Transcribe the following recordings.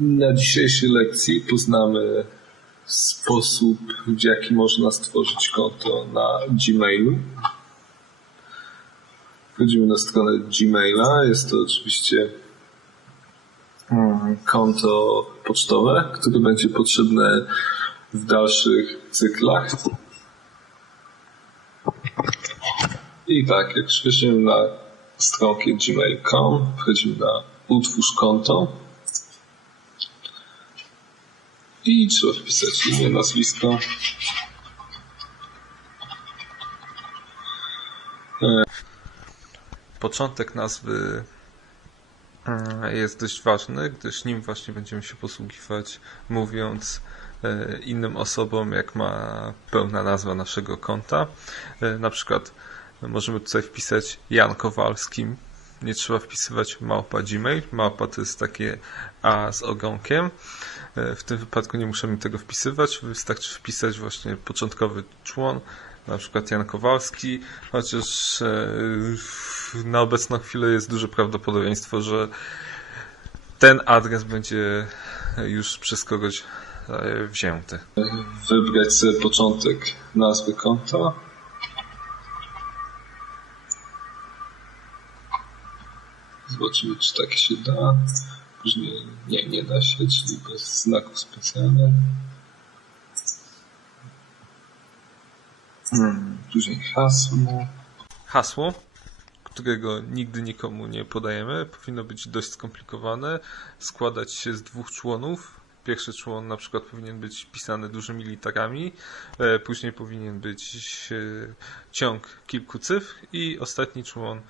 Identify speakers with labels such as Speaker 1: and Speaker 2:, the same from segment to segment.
Speaker 1: Na dzisiejszej lekcji poznamy sposób, w jaki można stworzyć konto na Gmailu. Wchodzimy na stronę Gmaila. Jest to oczywiście mm, konto pocztowe, które będzie potrzebne w dalszych cyklach. I tak, jak wchodzimy na stronkę gmail.com, wchodzimy na utwórz konto i trzeba wpisać imię, nazwisko.
Speaker 2: Początek nazwy mm, jest dość ważny, gdyż nim właśnie będziemy się posługiwać, mówiąc e, innym osobom, jak ma pełna nazwa naszego konta. E, Na przykład możemy tutaj wpisać Jan Kowalski. Nie trzeba wpisywać małpa Gmail. Małpa to jest takie A z ogonkiem. E, W tym wypadku nie musimy tego wpisywać. Wystarczy wpisać właśnie początkowy człon, na przykład Jan Kowalski, chociaż e, na obecną chwilę jest duże prawdopodobieństwo, że ten adres będzie już przez kogoś e, wzięty.
Speaker 1: Wybrać sobie początek nazwy konta. Zobaczymy, czy tak się da. Później nie, nie da się, czyli bez znaków specjalnych. Hmm, później hasło.
Speaker 2: Hasło, którego nigdy nikomu nie podajemy, powinno być dość skomplikowane, składać się z dwóch członów. Pierwszy człon na przykład powinien być pisany dużymi literami, e, później powinien być ciąg kilku cyfr i ostatni człon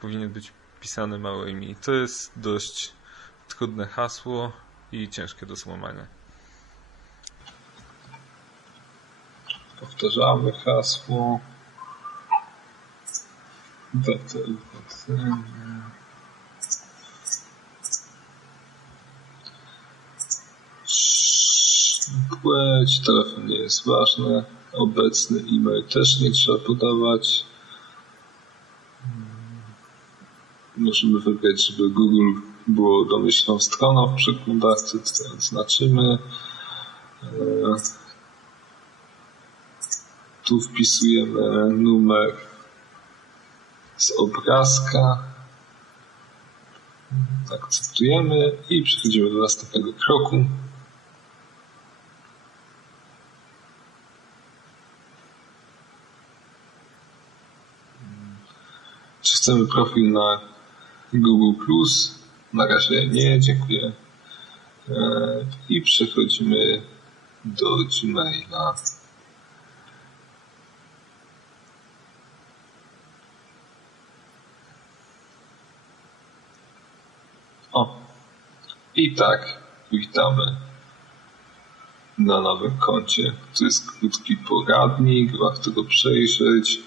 Speaker 2: powinien być pisany małymi. To jest dość trudne hasło i ciężkie do złamania.
Speaker 1: Powtarzamy hasło. Datel, płacenia. Płeć, telefon nie jest ważny. Obecny e-mail też nie trzeba podawać. Możemy wybrać, żeby Google było domyślną stroną w przeglądarce, znaczymy. Eee, tu wpisujemy numer z obrazka. Akceptujemy i przechodzimy do następnego kroku. Czy chcemy profil na Google Plus? Na razie nie, dziękuję. Eee, I przechodzimy do Gmaila. O, i tak, witamy na nowym koncie. To jest krótki poradnik, warto go przejrzeć.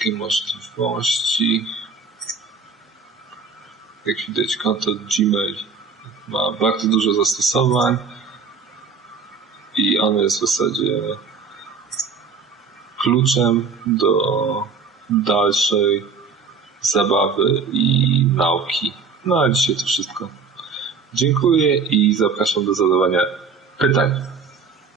Speaker 1: Wszystkie możliwości. Jak widać, konto Gmail ma bardzo dużo zastosowań i ono jest w zasadzie kluczem do dalszej zabawy i nauki. No a dzisiaj to wszystko. Dziękuję i zapraszam do zadawania pytań.